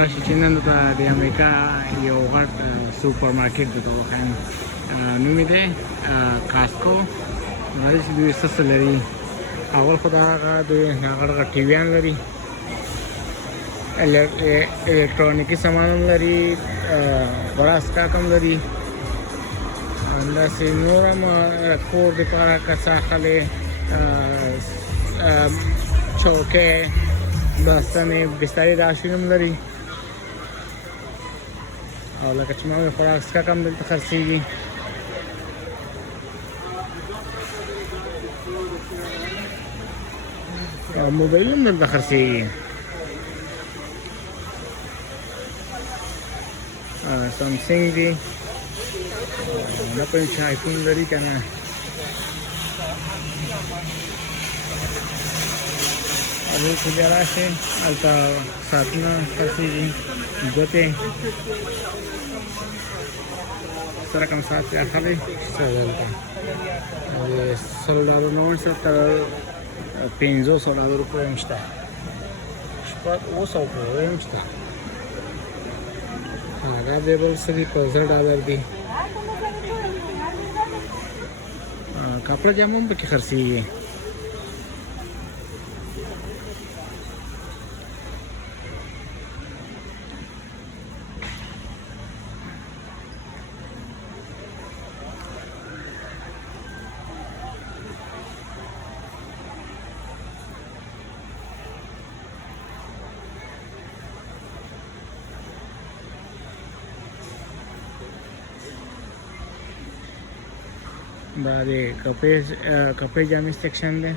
راشي چې نن د امریکا یو غټ سوپر مارکیټ د توخان نوم یې دی کاسکو. هغه چې دوی څه لري اول خو دا هغه دوی هغه ټي ویان لري، الکترونیکي سامان هم لري، براس کاک هم لري، همداسې نور هم کور دپاره کڅه اخلي، چوکۍ، داستانې، بسترې دا شیان هم لري. او لکه چې ما ویل خوراک څښاک هم دلته خرڅېږي. او موبایل هم دلته خرڅېږي. سامسنګ دی، نه پوهېږم چې آیفون لري که نه. دلته بیا راشئ، هلته ساعتونه خرڅېږي، ګوتې، څه رقم ساعت یې اخلئ څه دلته د $100 نه ونیسه تر $500 پورې هم شته، شپږ 700 پورې هم شته. هغه دی بل څه دي په $10 دي. کپړه جامه هم پکې خرڅېږي. دا د کپړې جامې سیکشن دی.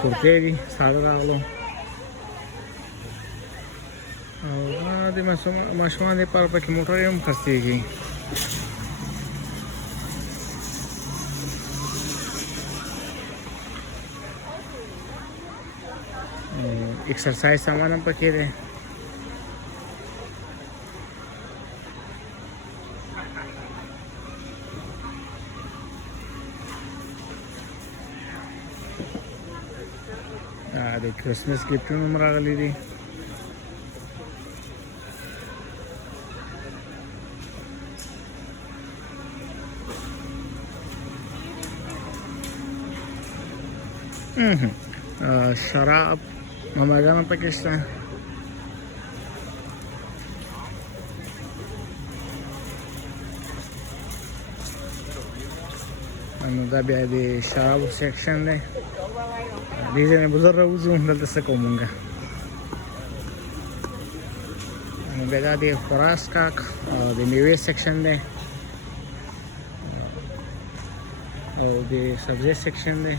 کرتې دي ساده راغلو. او دا د ماشومانو دپاره پکې موټرې هم خرڅېږي. एक्सरसाइज सामान हम पके रहे. the Christmas gift number ಆಗಲಿ ರೀ. شراب مماګانو پکې شته. نو دا بیا د شرابو سیکشن دی. دې ځای نه به زه راوځو، دلته څه کوو مونږ. نو بیا دا د خوراک څښاک او د میوې سیکشن دی او د سبزۍ سیکشن دی.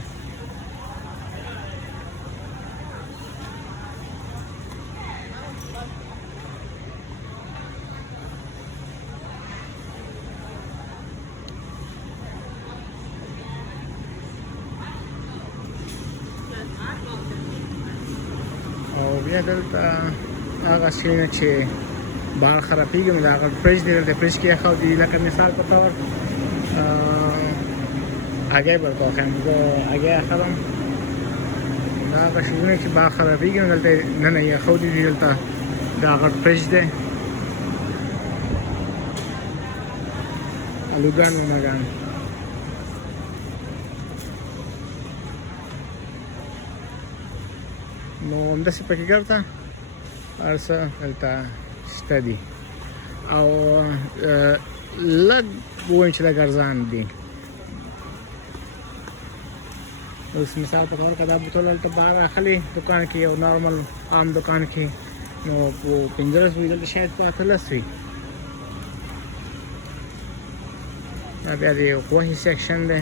او بیا دلته هغه شیونه چې بهر خرابېږي نو د هغه فریج دی، دلته فریج کې ایښودي. لکه مثال په طور هګۍ به درته وښیم، زه هګۍ اخلم. دا هغه شیونه چې بهر خرابېږي نو دلته ننه یې ایښودي دي. دلته د هغه فریج دی. الوګان مماګان نو همداسې پکې ګرځه هر څه هلته شته دي. او لږ ووایم چې لږ ارزان دي. اوس مثال په طور که دا بوتل هلته بهر اخلي دکان کې، یو نارمل عام دکان کې، نو په 15 وي، دلته شاید په 18 وي. دا بیا د غوښې سیکشن دی.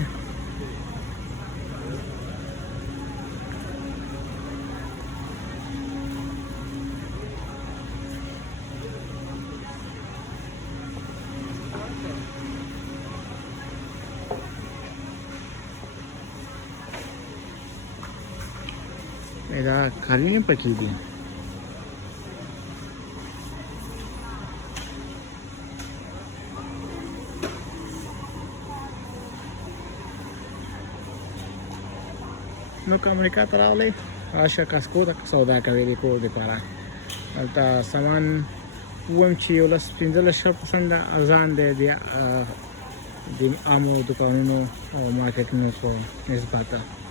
دا کالي هم پکې دي. نو که امریکا ته راغلی راشه کاسکو ته سودا کوي د کور دپاره هلته سامان ووایم چې 15-16% ارزان دی د عامو دوکانونو او مارکیټونو په نسبته